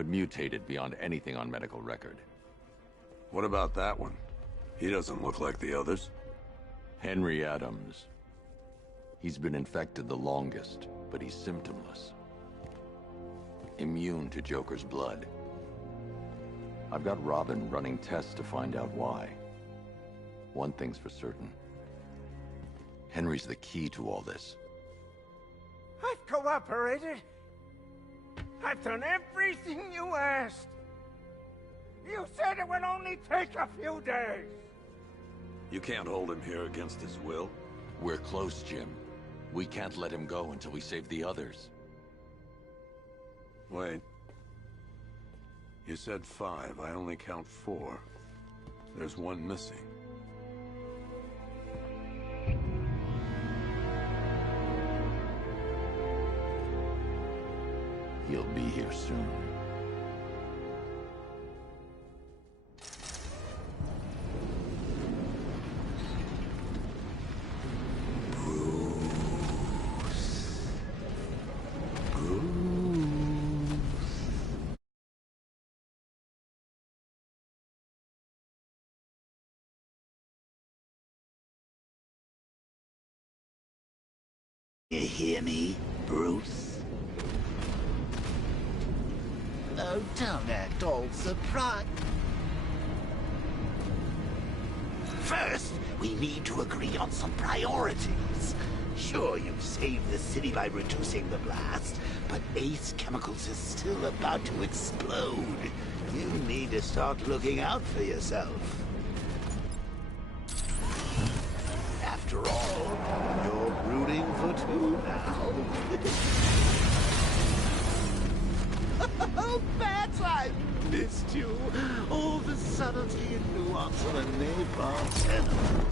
but mutated beyond anything on medical record. What about that one? He doesn't look like the others. Henry Adams. He's been infected the longest, but he's symptomless. Immune to Joker's blood. I've got Robin running tests to find out why. One thing's for certain. Henry's the key to all this. I've cooperated. I've done everything you asked. You said it would only take a few days. You can't hold him here against his will. We're close, Jim. We can't let him go until we save the others. Wait. You said 5. I only count 4. There's one missing. He'll be here soon. You hear me, Bruce? Oh, don't act all surprised. First, we need to agree on some priorities. Sure, you've saved the city by reducing the blast, but Ace Chemicals is still about to explode. You need to start looking out for yourself. After all, you're rooting for 2 now. Oh, Bats, I missed you. All the subtlety and nuance of a napalm tenor.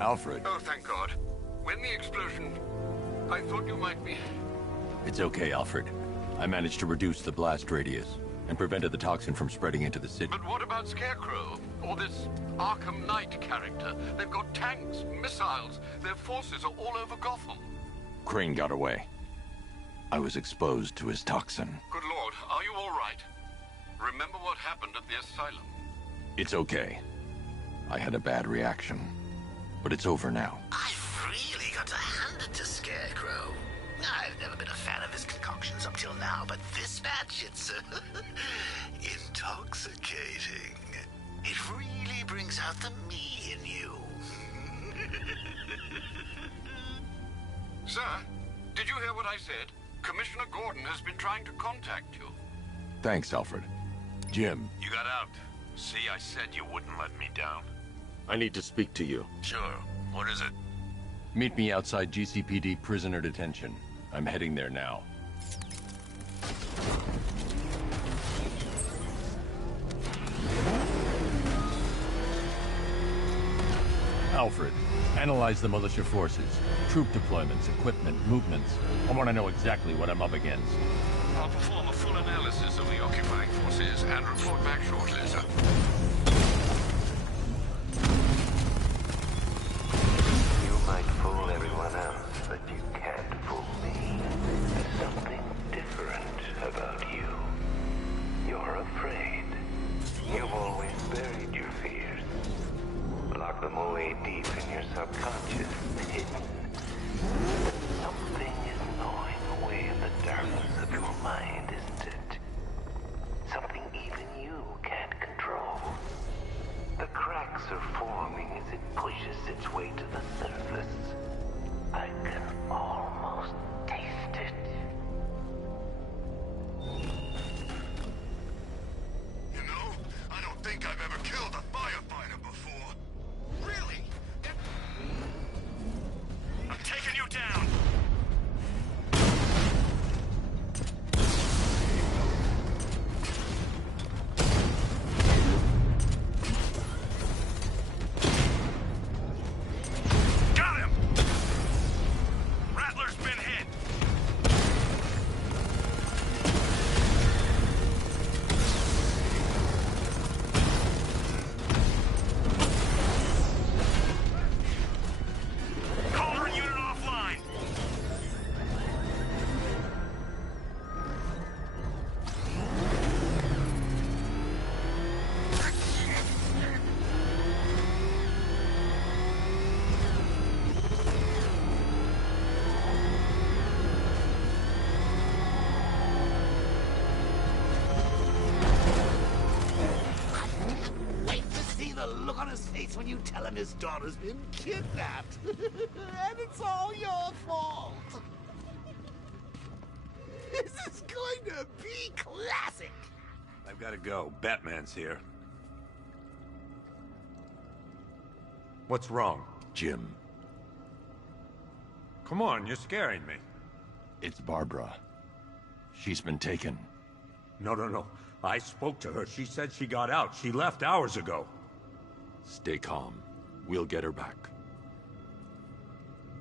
Alfred. Oh, thank God. When the explosion... I thought you might be... It's okay, Alfred. I managed to reduce the blast radius and prevented the toxin from spreading into the city. But what about Scarecrow? Or this Arkham Knight character? They've got tanks, missiles. Their forces are all over Gotham. Crane got away. I was exposed to his toxin. Good Lord, are you all right? Remember what happened at the asylum? It's okay. I had a bad reaction. But it's over now. I've really got to hand it to Scarecrow. I've never been a fan of his concoctions up till now, but this batch, it's intoxicating. It really brings out the me in you. Sir, did you hear what I said? Commissioner Gordon has been trying to contact you. Thanks, Alfred. Jim. You got out. See, I said you wouldn't let me down. I need to speak to you. Sure. What is it? Meet me outside GCPD prisoner detention. I'm heading there now. Alfred, analyze the militia forces, troop deployments, equipment, movements. I want to know exactly what I'm up against. I'll perform a full analysis of the occupying forces and report back shortly, sir. You might fool everyone else, but you can't fool me. There's something different about you. You're afraid. You've always buried your fears. Locked them away deep in your subconscious, hidden. But something is gnawing away in the darkness of your mind, isn't it? Something even you can't control. The cracks are forming as it pushes its way way to the surface. I can almost taste it. You know, I don't think I've ever killed a firefighter before. Really? I'm taking you down! Got him! Rattler's been hit! Cauldron unit offline! Wait to see the look on his face when you tell him his daughter's been kidnapped. And it's all your fault. This is going to be classic. I've got to go. Batman's here. What's wrong? Jim, Come on, you're scaring me. it's Barbara. She's been taken. No. I spoke to her. She said she got out. She left hours ago. Stay calm. We'll get her back.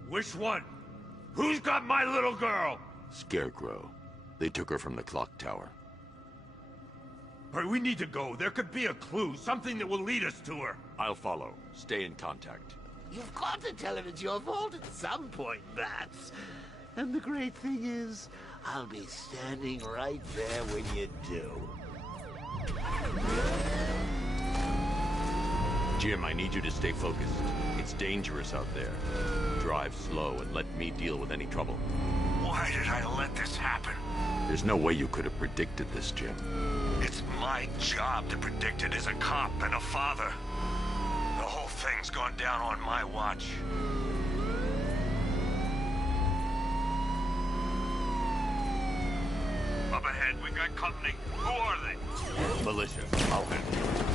Which one? Who's got my little girl? Scarecrow. They took her from the clock tower. All right, we need to go. There could be a clue, something that will lead us to her. I'll follow. Stay in contact. You've got to tell him it's your fault at some point, Bats. And the great thing is, I'll be standing right there when you do. Jim, I need you to stay focused. It's dangerous out there. Drive slow and let me deal with any trouble. Why did I let this happen? There's no way you could have predicted this, Jim. It's my job to predict it as a cop and a father. The whole thing's gone down on my watch. Up ahead, we got company. Who are they? Militia, I'll handle it.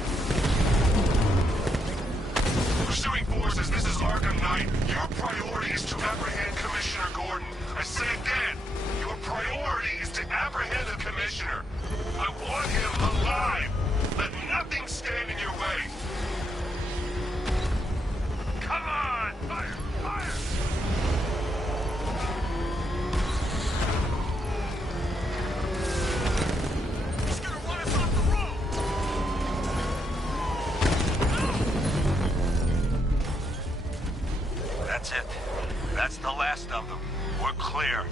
Pursuing forces, this is ARKHAM Knight. Your priority is to apprehend Commissioner Gordon. I say again, your priority is to apprehend the Commissioner. I want him alive. Let nothing stand in your way. Come on! Fire! Fire! He's gonna run us off the road! That's it. That's the last of them. We're clear.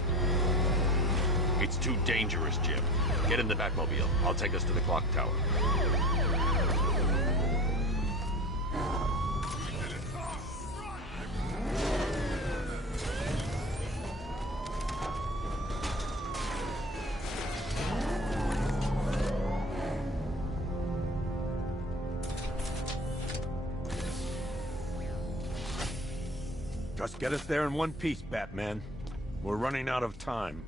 It's too dangerous, Jim. Get in the Batmobile. I'll take us to the clock tower. Just get us there in one piece, Batman. We're running out of time.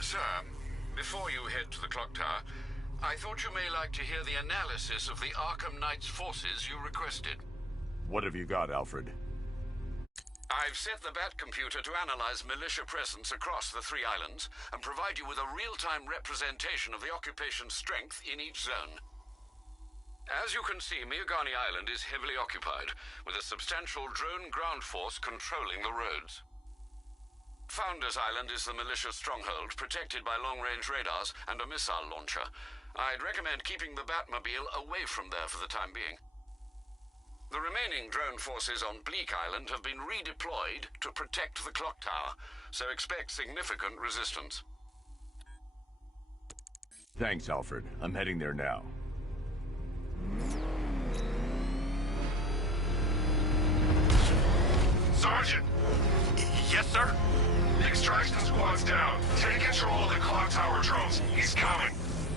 Sir, before you head to the clock tower, I thought you may like to hear the analysis of the Arkham Knight's forces you requested. What have you got, Alfred? I've set the Bat computer to analyze militia presence across the 3 islands and provide you with a real-time representation of the occupation's strength in each zone. As you can see, Miagani Island is heavily occupied, with a substantial drone ground force controlling the roads. Founders Island is the militia stronghold, protected by long-range radars and a missile launcher. I'd recommend keeping the Batmobile away from there for the time being. The remaining drone forces on Bleak Island have been redeployed to protect the clock tower, so expect significant resistance. Thanks, Alfred. I'm heading there now. Sergeant! Yes, sir? The extraction squad's down. Take control of the clock tower drones. He's coming.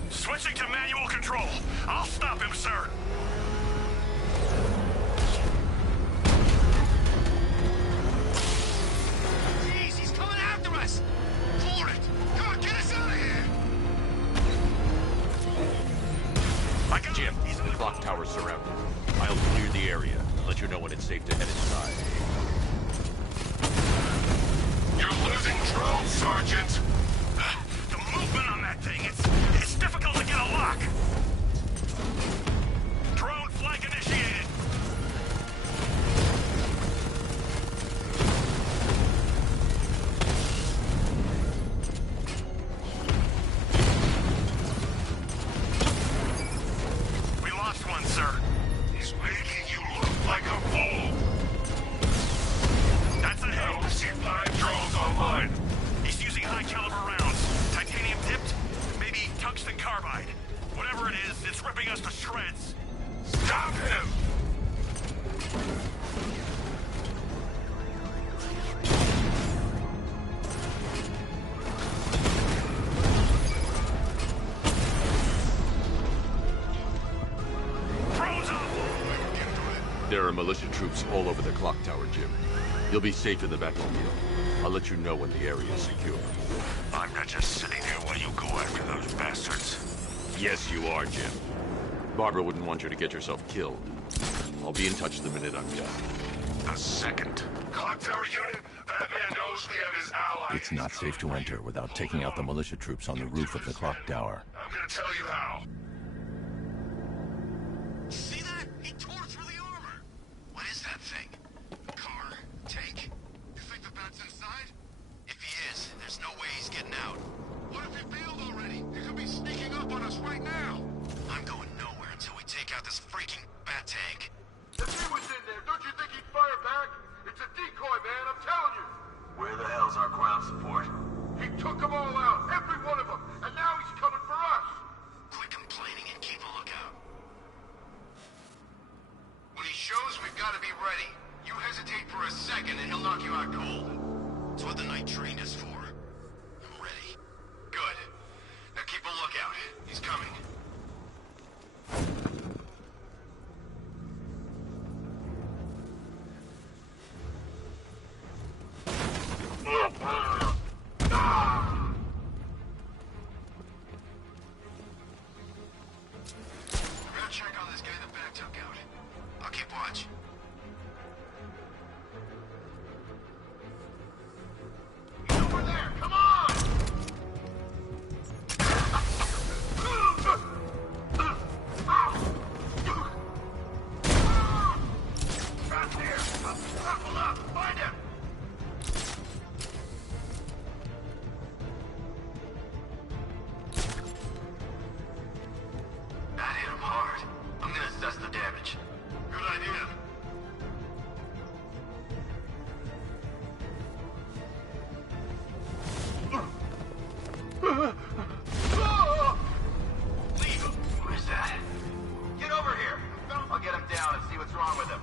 Switching to manual control. I'll stop him, sir. Jeez, he's coming after us! For it! Come on, get us out of here! Jim, the clock tower's surrounded. I'll clear the area and let you know when it's safe to head inside. You're losing drones, Sergeant! The movement on that thing, it's difficult to get a lock! Drone flank initiated! We lost one, sir. He's making you look like a fool! That's a I only hit! see 5 drones online. He's using high-caliber rounds. Titanium tipped? Maybe tungsten carbide. Whatever it is, it's ripping us to shreds. Stop him! Drones off! There are militia troops all over the clock tower, Jim. You'll be safe in the Batmobile. I'll let you know when the area is secure. I'm not just sitting here while you go after those bastards. Yes, you are, Jim. Barbara wouldn't want you to get yourself killed. I'll be in touch the minute I'm done. A second. Clock tower unit, Batman knows we have his ally. It's not safe to enter without taking out the militia troops on the roof of the clock tower. I'm gonna tell you how. See that? He tore through the armor! What is that thing? A car? Tank? You think the bat's inside? If he is, there's no way he's getting out. What if he failed already? He could be sneaking up on us right now! I'm going nowhere until we take out this freaking bat tank. If he was in there, don't you think he'd fire back? It's a decoy, man, I'm telling you! Where the hell's our ground support? He took them all out, every one of them, and now he's coming for us! Quit complaining and keep a lookout. When he shows, we've got to be ready. You hesitate for a second and he'll knock you out cold. It's what the night trained us for. I'm ready. Good. Now keep a lookout. He's coming. I'm gonna check on this guy the bat took out. I'll keep watch. He's over there! Come on! Trapped here! Buckle up! Find him! That hit him hard. I'm gonna assess the damage. Good idea. Leave him. Where's that? Get over here. I'll get him down and see what's wrong with him.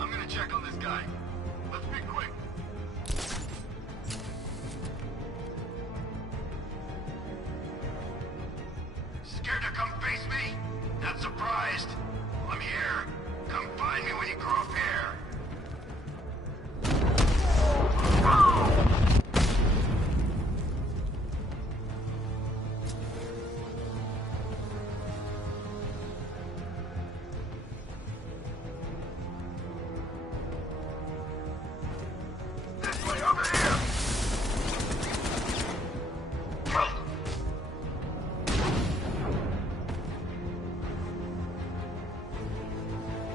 I'm gonna check on this guy. Let's be quick. Scared to come face me? Not surprised. I'm here. Come find me when you grow up here. This way, over here!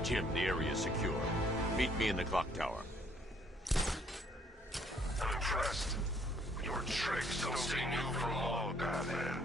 Jim, the area is secure. Meet me in the clock tower. I'm impressed. Your tricks don't stay new for long, Batman.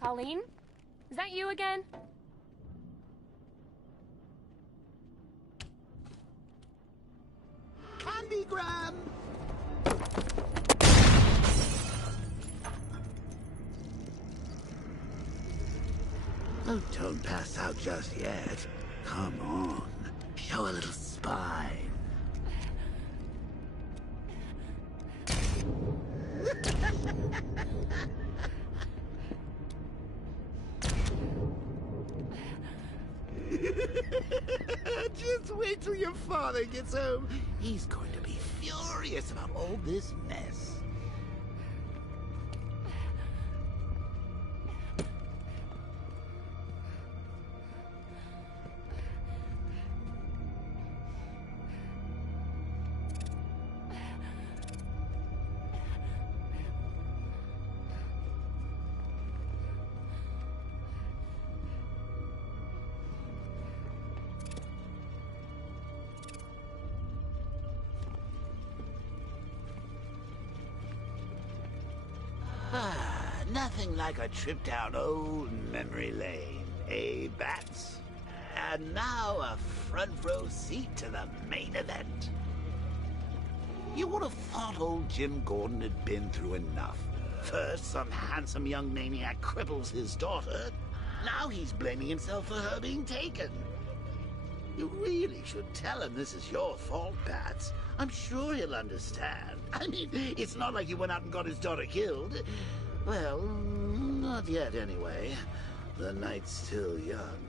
Colleen? Is that you again? Candygram! Oh, don't pass out just yet. Come on. Show a little spine. Just wait till your father gets home. He's going to be furious about all this mess. Nothing like a trip down old memory lane, eh, Bats? And now a front row seat to the main event. You would have thought old Jim Gordon had been through enough. First, some handsome young maniac cripples his daughter. Now he's blaming himself for her being taken. You really should tell him this is your fault, Bats. I'm sure he'll understand. I mean, it's not like you went out and got his daughter killed. Well, not yet anyway. The night's still young.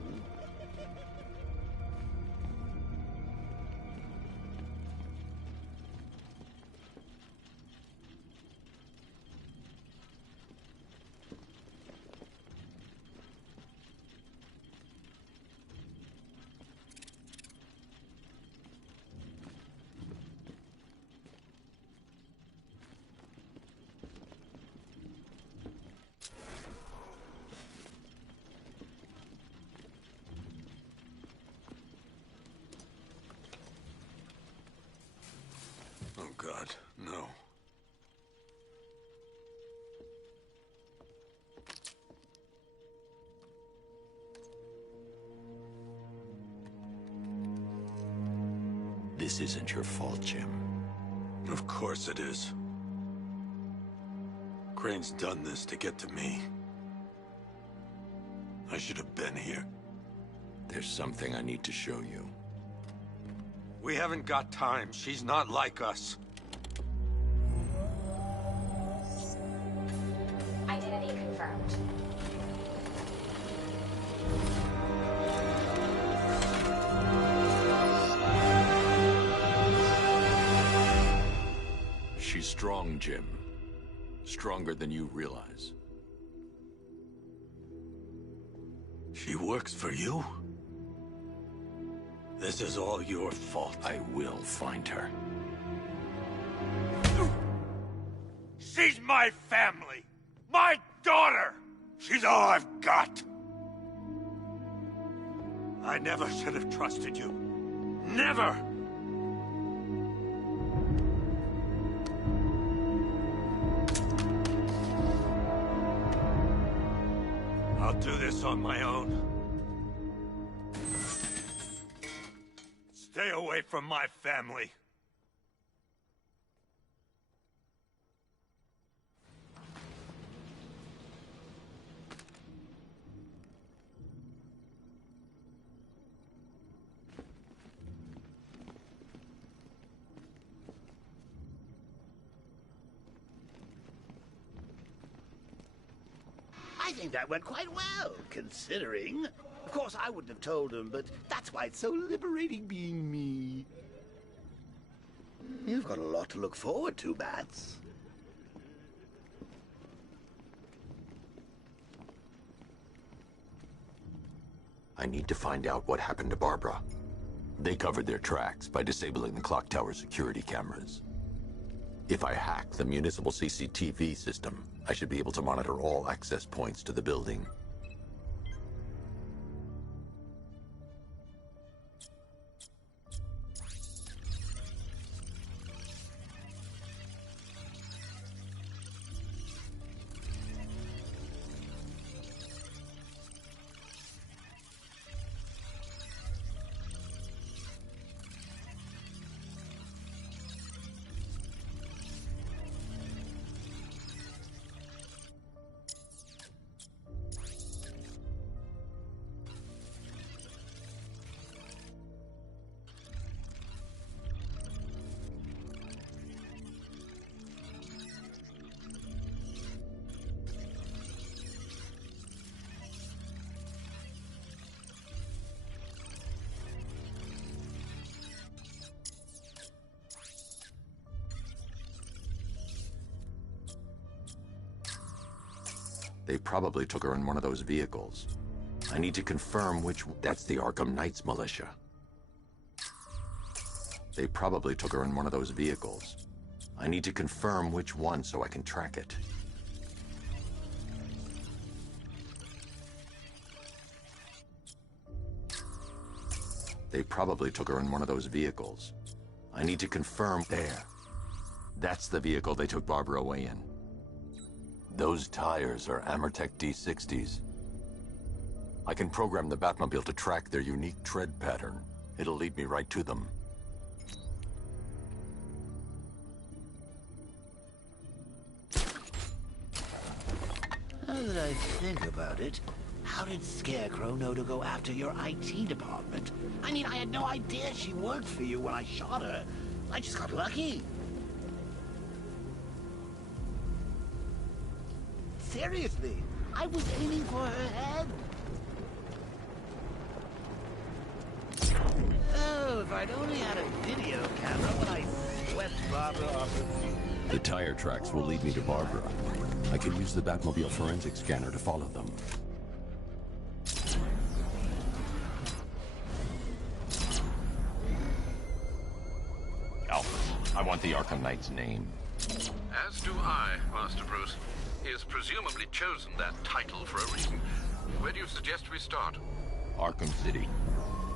Oh, God, no. This isn't your fault, Jim. Of course it is. Crane's done this to get to me. I should have been here. There's something I need to show you. We haven't got time. She's not like us. Identity confirmed. She's strong, Jim. Stronger than you realize. She works for you? This is all your fault. I will find her. She's my family! My daughter! She's all I've got! I never should have trusted you. Never! I'll do this on my own. Stay away from my family. I think that went quite well, considering. Of course, I wouldn't have told him, but that's why it's so liberating being me. You've got a lot to look forward to, Bats. I need to find out what happened to Barbara. They covered their tracks by disabling the clock tower security cameras. If I hack the municipal CCTV system, I should be able to monitor all access points to the building. They probably took her in one of those vehicles. I need to confirm which... That's the Arkham Knight's militia. They probably took her in one of those vehicles. I need to confirm which one so I can track it. They probably took her in one of those vehicles. I need to confirm... There. That's the vehicle they took Barbara away in. Those tires are Amertech D60s. I can program the Batmobile to track their unique tread pattern. It'll lead me right to them. Now that I think about it, how did Scarecrow know to go after your IT department? I mean, I had no idea she worked for you when I shot her. I just got lucky. Seriously, I was aiming for her head. Oh, if I'd only had a video camera when I swept Barbara off her feet. The tire tracks will lead me to Barbara. I can use the Batmobile forensic scanner to follow them. Alfred, I want the Arkham Knight's name. As do I, Master Bruce. He has presumably chosen that title for a reason. Where do you suggest we start? Arkham City.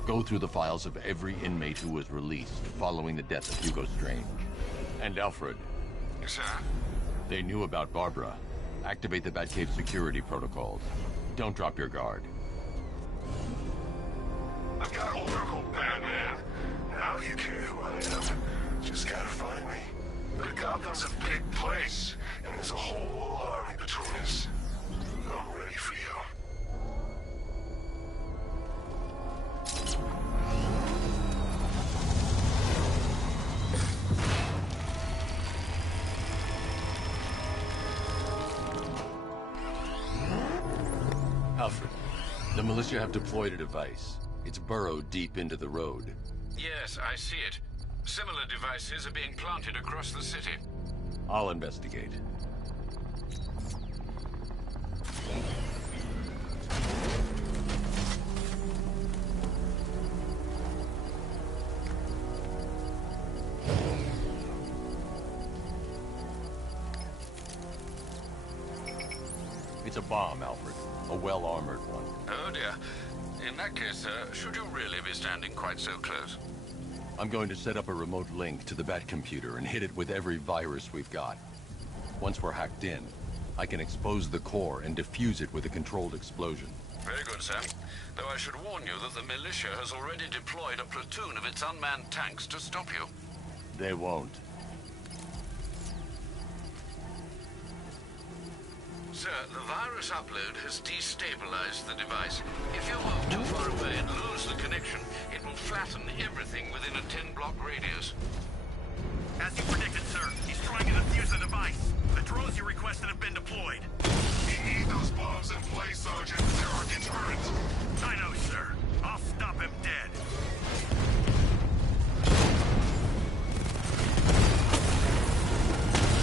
Go through the files of every inmate who was released following the death of Hugo Strange. And Alfred. Sir? They knew about Barbara. Activate the Batcave security protocols. Don't drop your guard. I've got Oracle, Batman. Now you care who I am. Just gotta find me. But Gotham's a big place, and there's a whole army between us. I'm ready for you. Alfred, the militia have deployed a device. It's burrowed deep into the road. Yes, I see it. Similar devices are being planted across the city. I'll investigate. It's a bomb, Alfred. A well-armored one. Oh dear. In that case, should you really be standing quite so close? I'm going to set up a remote link to the Batcomputer and hit it with every virus we've got. Once we're hacked in, I can expose the core and defuse it with a controlled explosion. Very good, sir. Though I should warn you that the militia has already deployed a platoon of its unmanned tanks to stop you. They won't. Sir, the virus upload has destabilized the device. If you move too far away and lose the connection, it will flatten everything within a 10-block radius. As you predicted, sir, he's trying to defuse the device. The drones you requested have been deployed. You need those bombs in place, Sergeant. They're our deterrent. I know, sir. I'll stop him dead.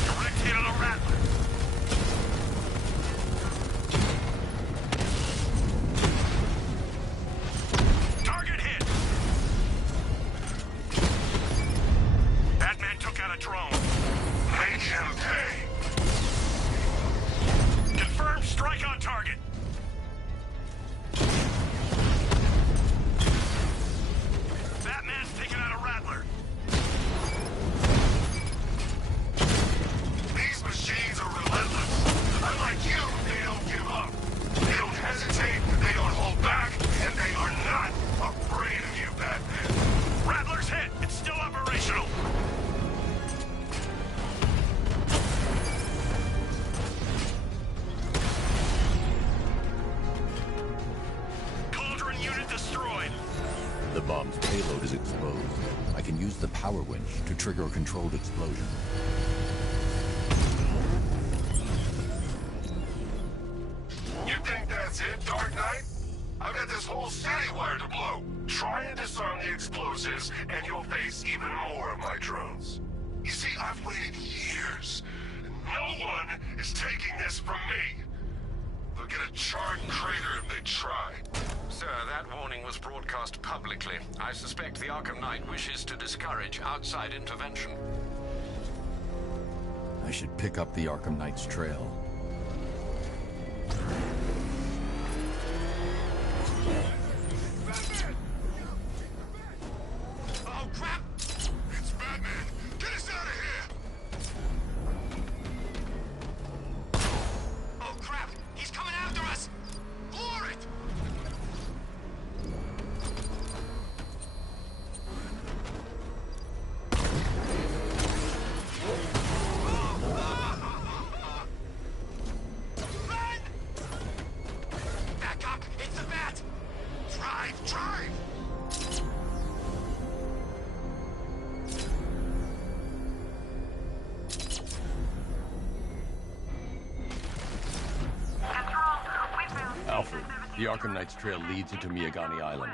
Direct hit on the Rattler. Target hit. Batman took out a drone. Make him pay. Confirm strike on target. Batman's taking out a Rattler. These machines are relentless. Unlike you, they don't give up. They don't hesitate, they don't hold back, and they are not afraid of you, Batman. Rattler's hit. It's still operational. Cauldron unit destroyed. The bomb's payload is exposed. I can use the power winch to trigger a controlled explosion. You think that's it, Dark Knight? I've got this whole city wired to blow. Try and disarm the explosives, and you'll face even more of my drones. You see, I've waited years, and no one is taking this from me. get a charred crater if they try. Sir, that warning was broadcast publicly. I suspect the Arkham Knight wishes to discourage outside intervention. I should pick up the Arkham Knight's trail. Oh, crap! It's Batman! Get us out of here! Oh crap! He's coming after us! Floor it! Run! Back up! It's the Bat! Drive! Drive! Alfred, the Arkham Knight's trail leads into Miagani Island.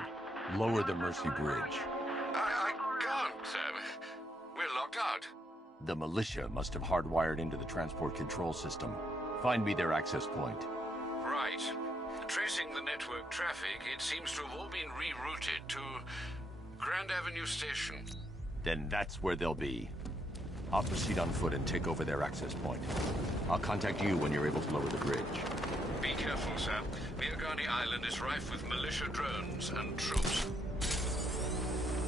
Lower the Mercy Bridge. I can't, sir. We're locked out. The militia must have hardwired into the transport control system. Find me their access point. Right. Tracing the network traffic, it seems to have all been rerouted to Grand Avenue Station. Then that's where they'll be. I'll proceed on foot and take over their access point. I'll contact you when you're able to lower the bridge. Be careful, sir. Miagani Island is rife with militia drones and troops.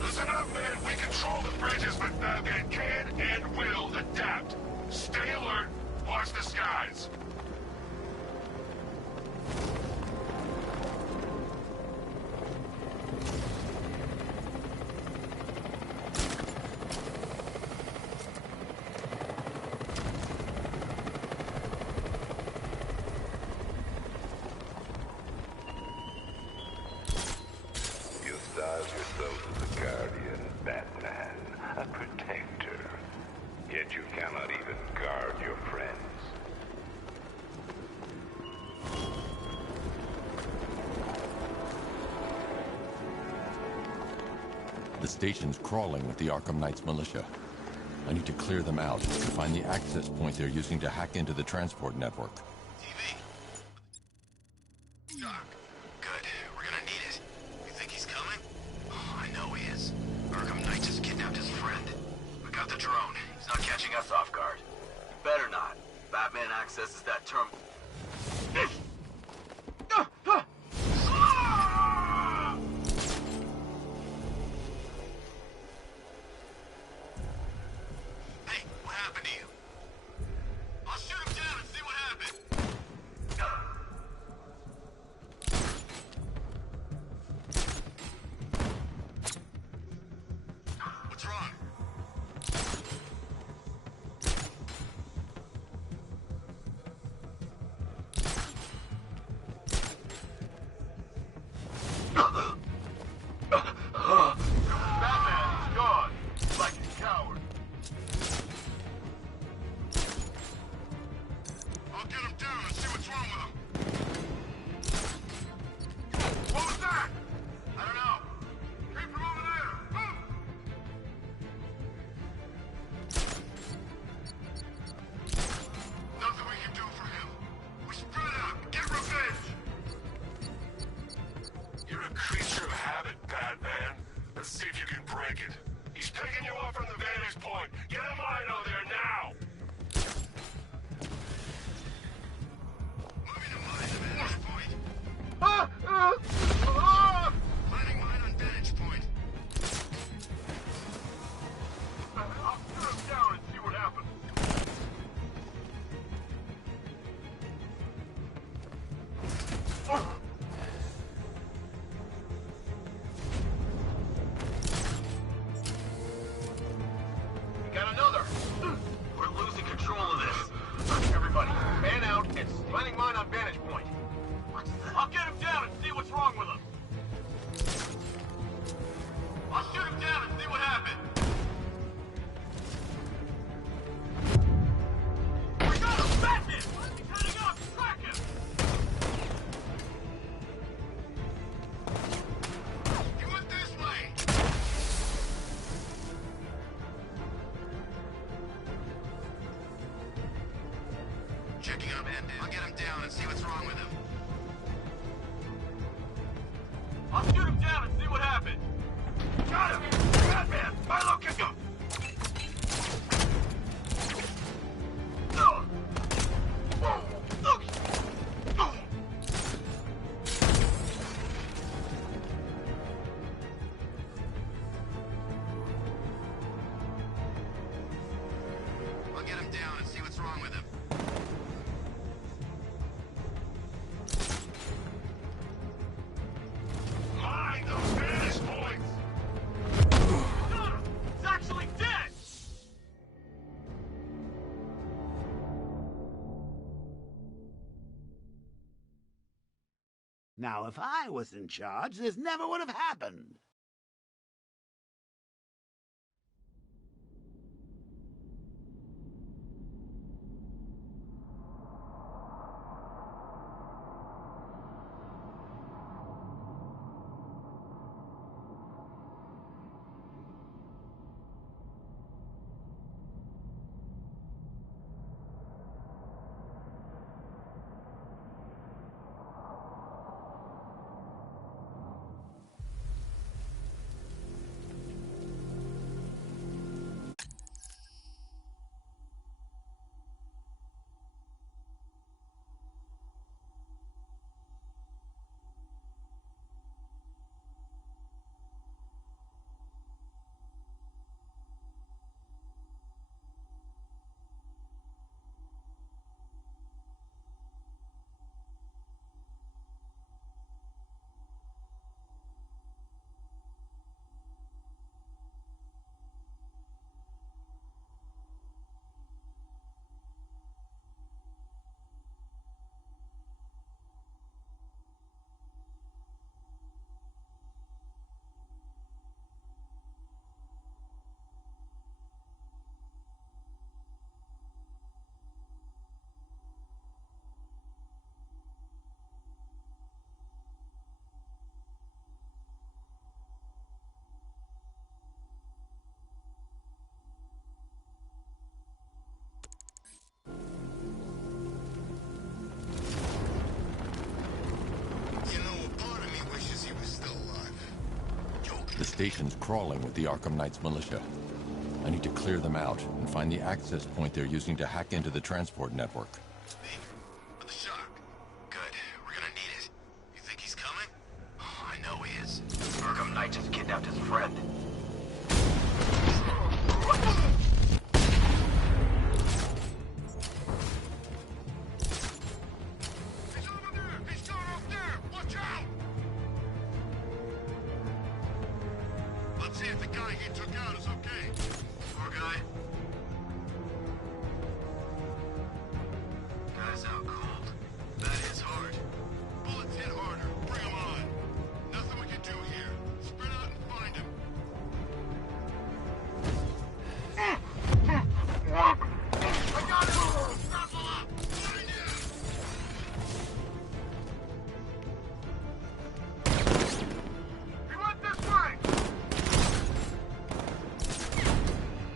Listen up, man. We control the bridges, but they can and will adapt. Stay alert. Watch the skies. You style yourself as a guardian, Batman, a protector. Yet you cannot even guard your friends. The station's crawling with the Arkham Knight's militia. I need to clear them out to find the access point they're using to hack into the transport network. TV. Doc. Good. We're gonna need it. You think he's coming? Oh, I know he is. Arkham Knight just kidnapped his friend. We got the drone. He's not catching us off guard. Better not. Batman accesses that terminal. Hey, what happened to you? I'll shoot him down and see what happened. What's wrong? Batman, he's gone. Like a coward. I'll get him down and see what's wrong with him. What was that? I don't know. Came from over there. Move! Nothing we can do for him. We spread out. Get revenge. You're a creature of habit, Batman. Let's see if you can break it. He's picking you up from the vantage point. Get him Lino there now! Moving to mine on vantage point. Planning mine on vantage point. I'll shoot him down and see what happens. Got another! We're losing control of this. Everybody, man out and planning mine on vantage point. I'll get him down and see what's wrong with him. I'll shoot him down and see what happened. We got him! Batman! He's heading up! Track him! He went this way. Checking on Bandit. I'll get him down and see what's wrong with him. I'll shoot him down and see what happens. Got him! Batman! Milo, kick him! I'll get him down and see what's wrong with him. Mind those vantage points! Got him! He's actually dead! Now, if I was in charge, this never would have happened. The station's crawling with the Arkham Knight's militia. I need to clear them out and find the access point they're using to hack into the transport network. With the shock. Good. We're gonna need it. You think he's coming? Oh, I know he is. Arkham Knight just kidnapped his friend. He's over there! He's gone up there! Watch out! Let's see if the guy he took out is okay. Poor guy. Guy's out cold. That is hard. Bullets hit harder. Bring him on. Nothing we can do here. Spread out and find him. I got him! Grapple up! Find him! He went this way!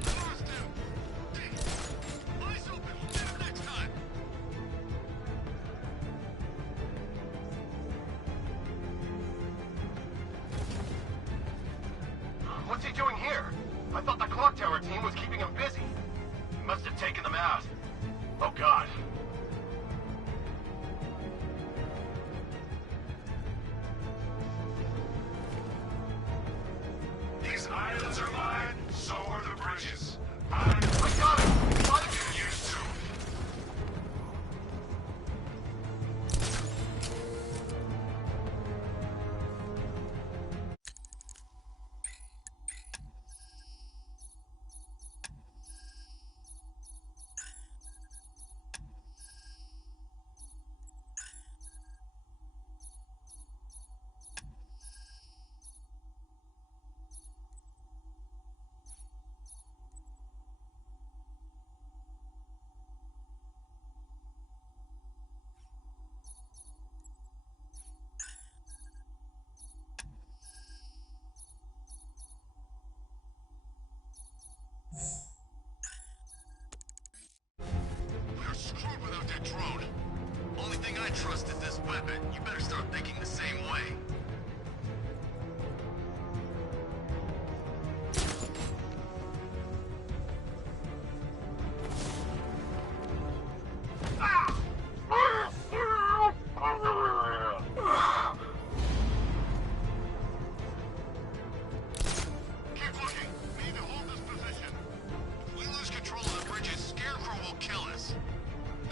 Lost him! Hey, eyes open! We'll get him next time! What's he doing here? I thought the clock tower team was keeping him busy. He must have taken them out. Oh, God. These islands are mine, so are the bridges. I got him! What? Get used to. We're screwed without that drone. Only thing I trust is this weapon. You better start thinking the same way.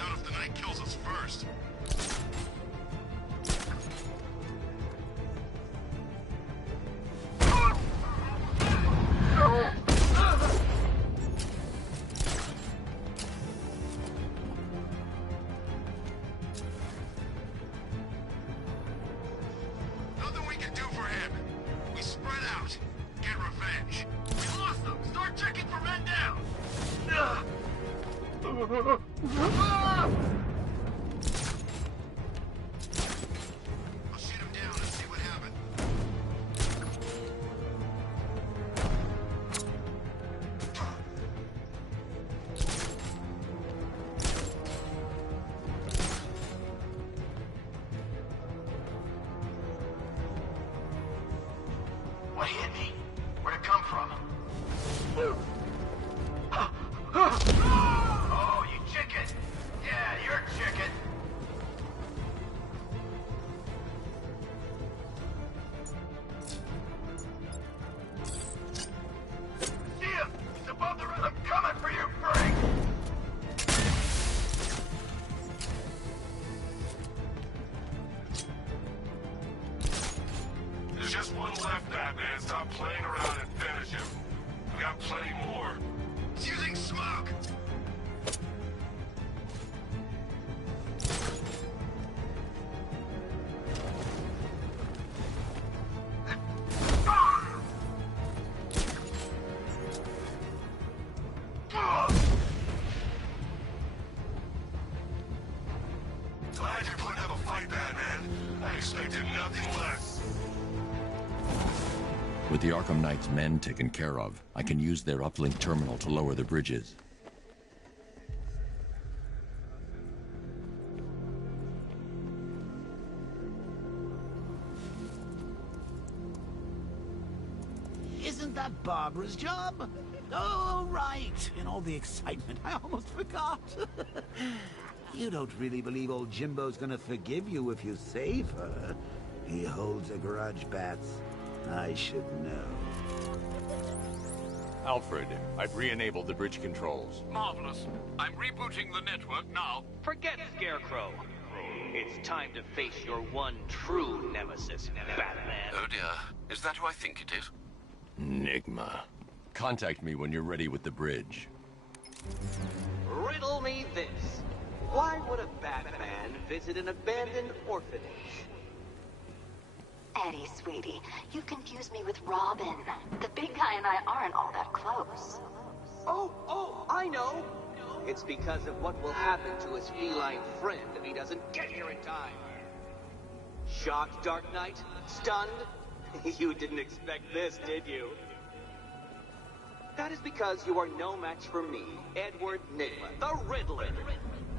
Not if the night kills us first. Nothing we can do for him. We spread out. Get revenge. We lost them. Start checking for men down. I'll shoot him down and see what happened. What hit me? Where'd it come from? Oh, you chicken! Yeah, you're a chicken! See him! He's above the rhythm! Coming for you, Frank! There's just one left, Batman. Stop playing around and finish him. We got plenty more. He's using smoke! Glad you're putting up a fight, Batman. I expected nothing less. With the Arkham Knight's men taken care of, I can use their uplink terminal to lower the bridges. Isn't that Barbara's job? Oh, right. In all the excitement, I almost forgot. You don't really believe old Jimbo's gonna forgive you if you save her. He holds a grudge, Bats. I should know. Alfred, I've re-enabled the bridge controls. Marvelous. I'm rebooting the network now. Forget Scarecrow. It's time to face your one true nemesis, Batman. Oh dear. Is that who I think it is? Enigma. Contact me when you're ready with the bridge. Riddle me this. Why would a Batman visit an abandoned orphanage? Eddie, sweetie, you confused me with Robin. The big guy and I aren't all that close. Oh, I know. It's because of what will happen to his feline friend if he doesn't get here in time. Shocked, Dark Knight? Stunned? You didn't expect this, did you? That is because you are no match for me, Edward Nigma, the Riddler,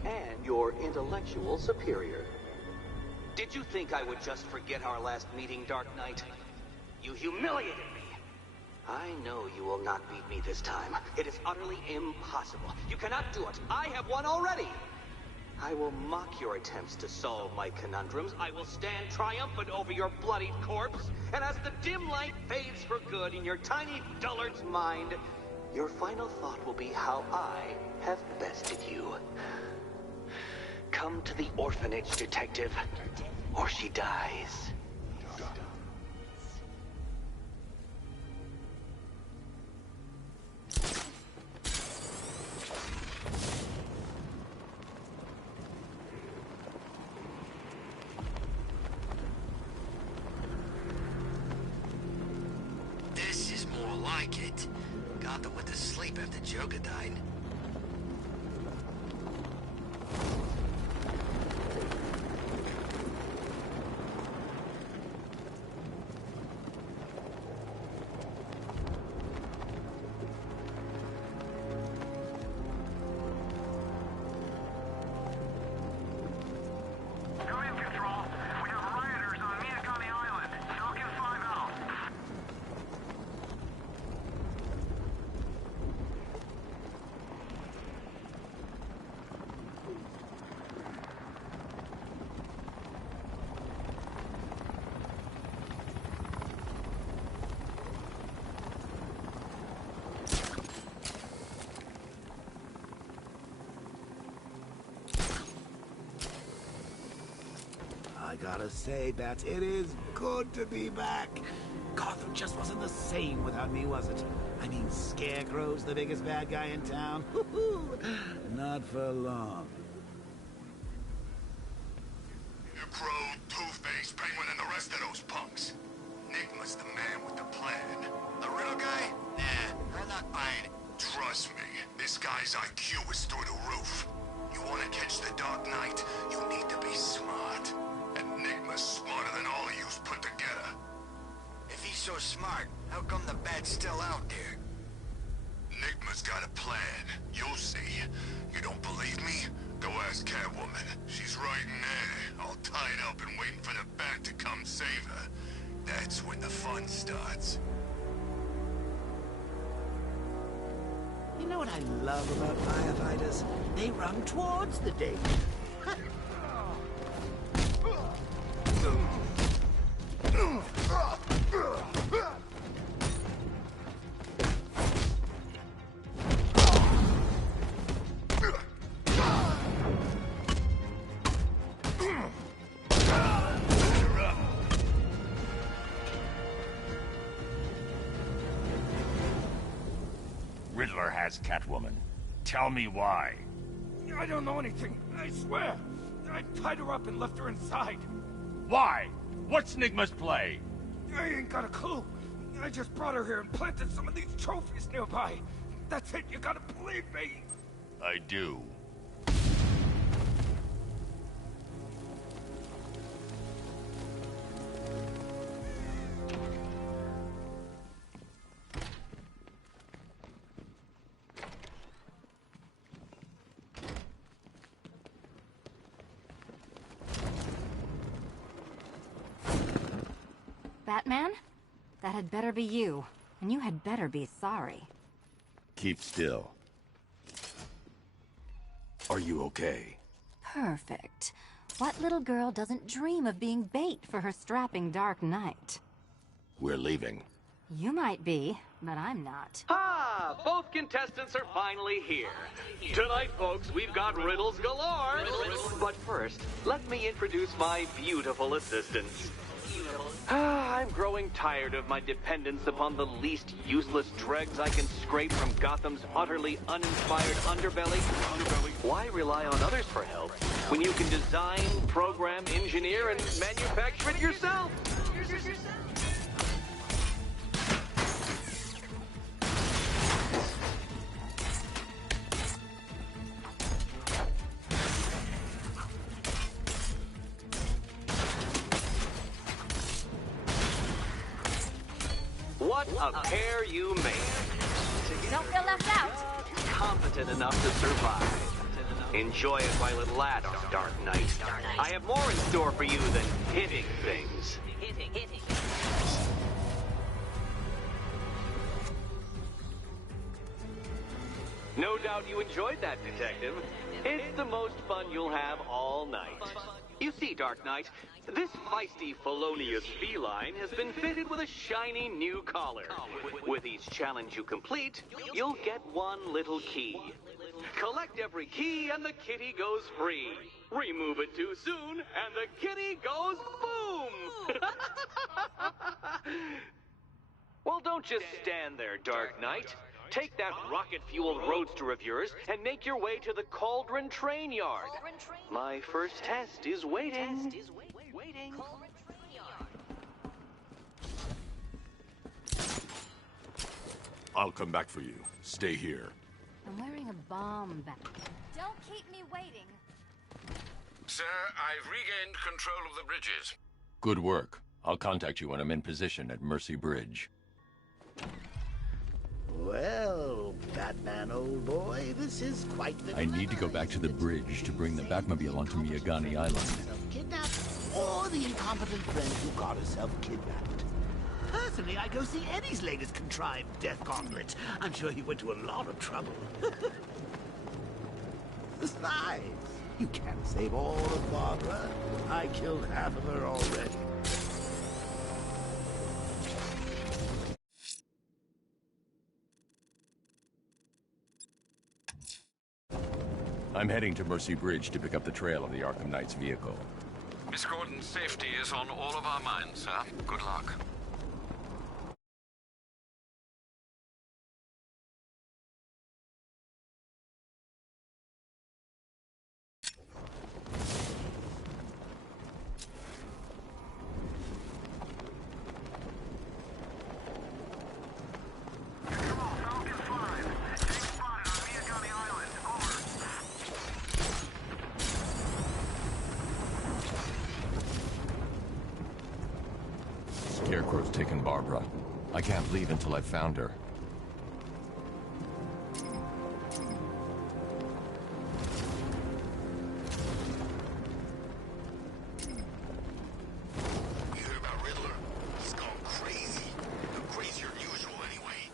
and your intellectual superior. Did you think I would just forget our last meeting, Dark Knight? You humiliated me. I know you will not beat me this time. It is utterly impossible. You cannot do it. I have won already. I will mock your attempts to solve my conundrums. I will stand triumphant over your bloodied corpse. And as the dim light fades for good in your tiny dullard's mind, your final thought will be how I have bested you. Come to the orphanage, detective, or she dies. This is more like it. Gotham went to sleep after Joker died. I gotta say, Bats, it is good to be back. Gotham just wasn't the same without me, was it? I mean, Scarecrow's the biggest bad guy in town. Not for long. Crow, Two-Face, Penguin, and the rest of those punks. Enigma's the man with the plan. The riddle guy? Nah, I'm not buying it. Trust me, this guy's IQ is through the roof. You want to catch the Dark Knight, you need to be smart. Enigma's smarter than all of yous put together. If he's so smart, how come the Bat's still out there? Enigma's got a plan. You'll see. You don't believe me? Go ask Catwoman. She's right in there, all tied up and waiting for the Bat to come save her. That's when the fun starts. You know what I love about firefighters? They run towards the danger. Riddler has Catwoman. Tell me why. I don't know anything, I swear. I tied her up and left her inside. Why? What's Enigma's play? I ain't got a clue. I just brought her here and planted some of these trophies nearby. That's it, you gotta believe me. I do. Batman? That had better be you. And you had better be sorry. Keep still. Are you okay? Perfect. What little girl doesn't dream of being bait for her strapping Dark Knight? We're leaving. You might be, but I'm not. Ah, both contestants are finally here. Tonight, folks, we've got riddles galore. But first, let me introduce my beautiful assistants. I'm growing tired of my dependence upon the least useless dregs I can scrape from Gotham's utterly uninspired underbelly. Why rely on others for help when you can design, program, engineer, and manufacture it yourself? What a pair you made. Don't feel left out. Competent enough to survive. Enjoy it while it lasts, Dark Knight. I have more in store for you than hitting things. No doubt you enjoyed that, Detective. It's the most fun you'll have all night. You see, Dark Knight, this feisty, felonious feline has been fitted with a shiny new collar. With each challenge you complete, you'll get one little key. Collect every key and the kitty goes free. Remove it too soon and the kitty goes boom! Well, don't just stand there, Dark Knight. Take that rocket-fueled roadster of yours and make your way to the Cauldron Train Yard. My first test is waiting. I'll come back for you. Stay here. I'm wearing a bomb back. Don't keep me waiting. Sir, I've regained control of the bridges. Good work. I'll contact you when I'm in position at Mercy Bridge. Well, Batman, old boy, this is quite the... I need to go back to the bridge to bring the Batmobile onto Miagani Island. Kidnapped, or the incompetent friend who got herself kidnapped. Personally, I go see Eddie's latest contrived death gauntlet. I'm sure he went to a lot of trouble. Besides, you can't save all of Barbara. I killed half of her already. I'm heading to Mercy Bridge to pick up the trail of the Arkham Knight's vehicle. Miss Gordon's safety is on all of our minds, sir. Good luck. Scarecrow's taken Barbara. I can't leave until I've found her. You hear about Riddler? He's gone crazy. Crazier than usual, anyway.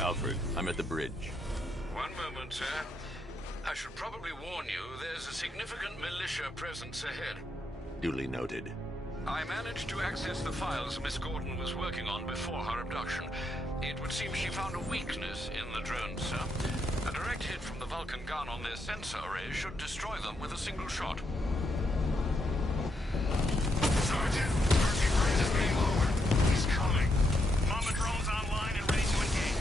Alfred, I'm at the bridge. One moment, sir. I should probably warn you, there's a significant militia presence ahead. Duly noted. I managed to access the files Miss Gordon was working on before her abduction. It would seem she found a weakness in the drones, sir. A direct hit from the Vulcan gun on their sensor array should destroy them with a single shot. Sergeant, Percy Bridge is being lowered. He's coming. Mama drone's online and ready to engage.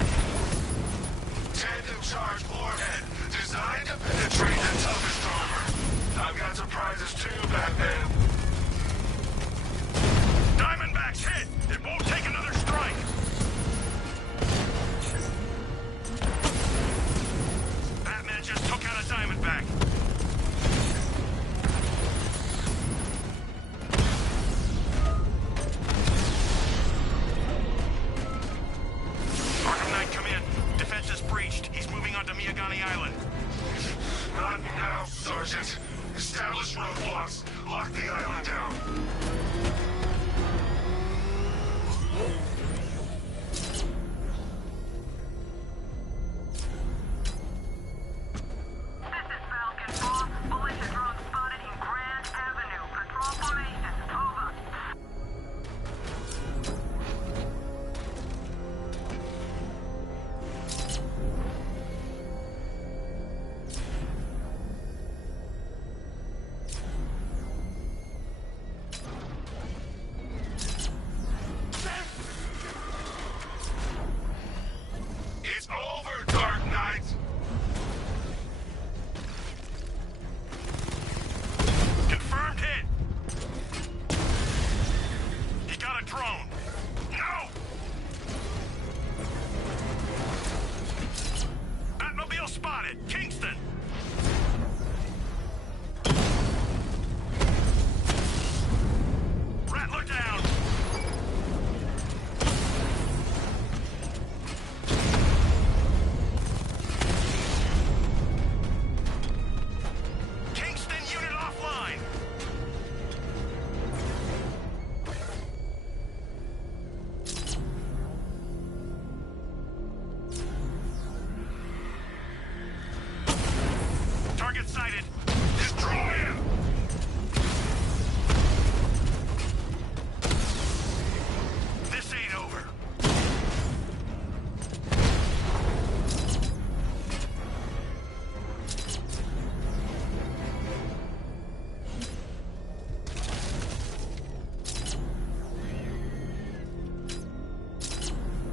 Tandem charge warhead, designed to penetrate the toughest armor. I've got surprises too, Batman. Diamondback's hit! It won't take another strike! Batman just took out a Diamondback.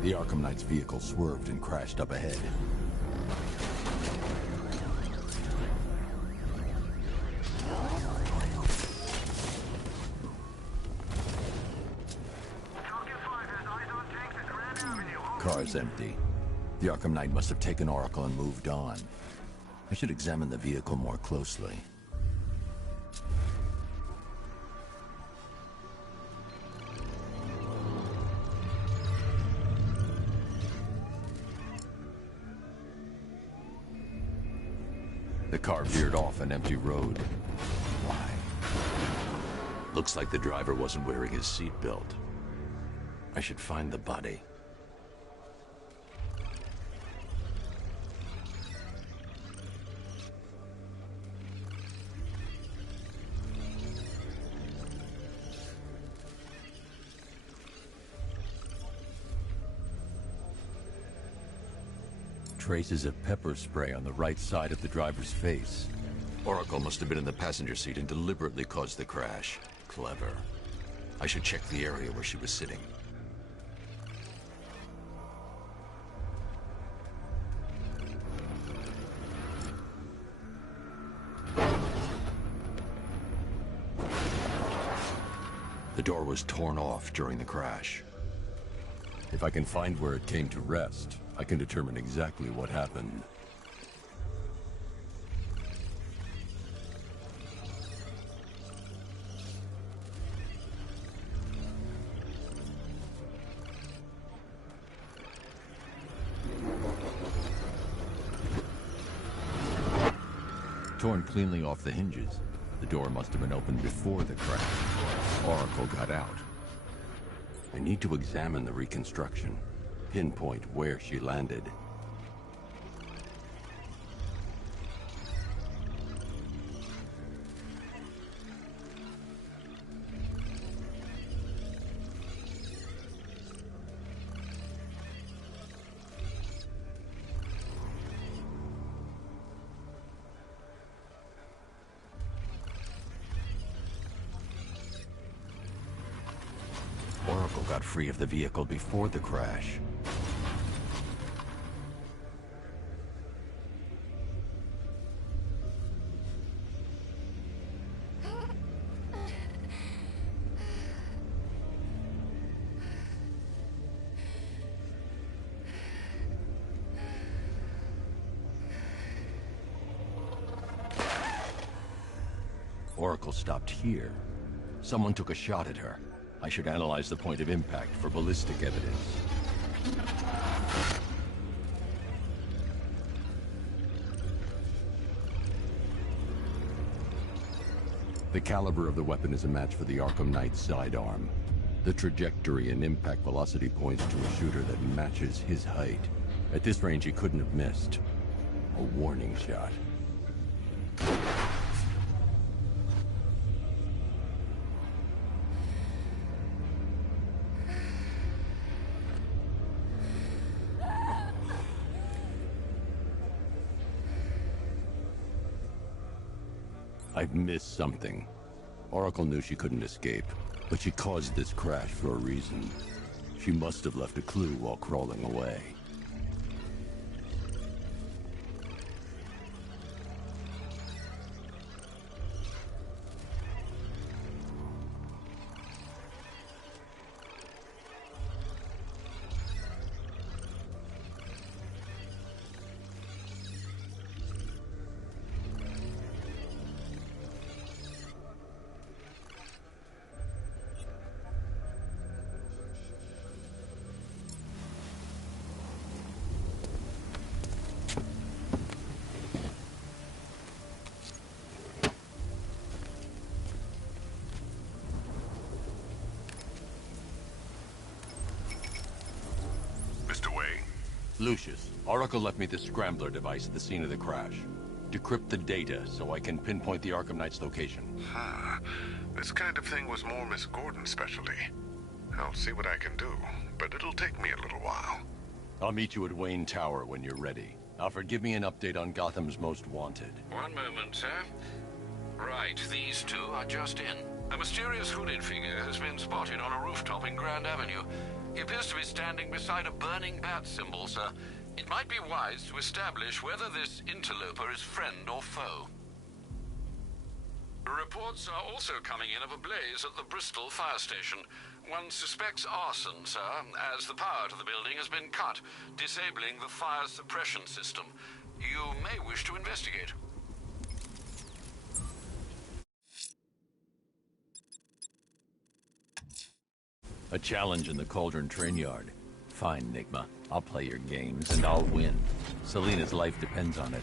The Arkham Knight's vehicle swerved and crashed up ahead. Car's empty. The Arkham Knight must have taken Oracle and moved on. I should examine the vehicle more closely. The car veered off an empty road. Why? Looks like the driver wasn't wearing his seatbelt. I should find the body. Traces of pepper spray on the right side of the driver's face. Oracle must have been in the passenger seat and deliberately caused the crash. Clever. I should check the area where she was sitting. The door was torn off during the crash. If I can find where it came to rest, I can determine exactly what happened. Torn cleanly off the hinges. The door must have been opened before the crash. Oracle got out. I need to examine the reconstruction. Pinpoint where she landed. Oracle got free of the vehicle before the crash. Oracle stopped here. Someone took a shot at her. I should analyze the point of impact for ballistic evidence. The caliber of the weapon is a match for the Arkham Knight's sidearm. The trajectory and impact velocity points to a shooter that matches his height. At this range, he couldn't have missed. A warning shot. I've missed something. Oracle knew she couldn't escape, but she caused this crash for a reason. She must have left a clue while crawling away. Lucius, Oracle left me the Scrambler device at the scene of the crash. Decrypt the data so I can pinpoint the Arkham Knight's location. This kind of thing was more Miss Gordon's specialty. I'll see what I can do, but it'll take me a little while. I'll meet you at Wayne Tower when you're ready. Alfred, give me an update on Gotham's Most Wanted. One moment, sir. Right, these two are just in. A mysterious hooded figure has been spotted on a rooftop in Grand Avenue. He appears to be standing beside a burning bat symbol, sir. It might be wise to establish whether this interloper is friend or foe. Reports are also coming in of a blaze at the Bristol fire station. One suspects arson, sir, as the power to the building has been cut, disabling the fire suppression system. You may wish to investigate. A challenge in the Cauldron train yard. Fine, Nigma. I'll play your games, and I'll win. Selena's life depends on it.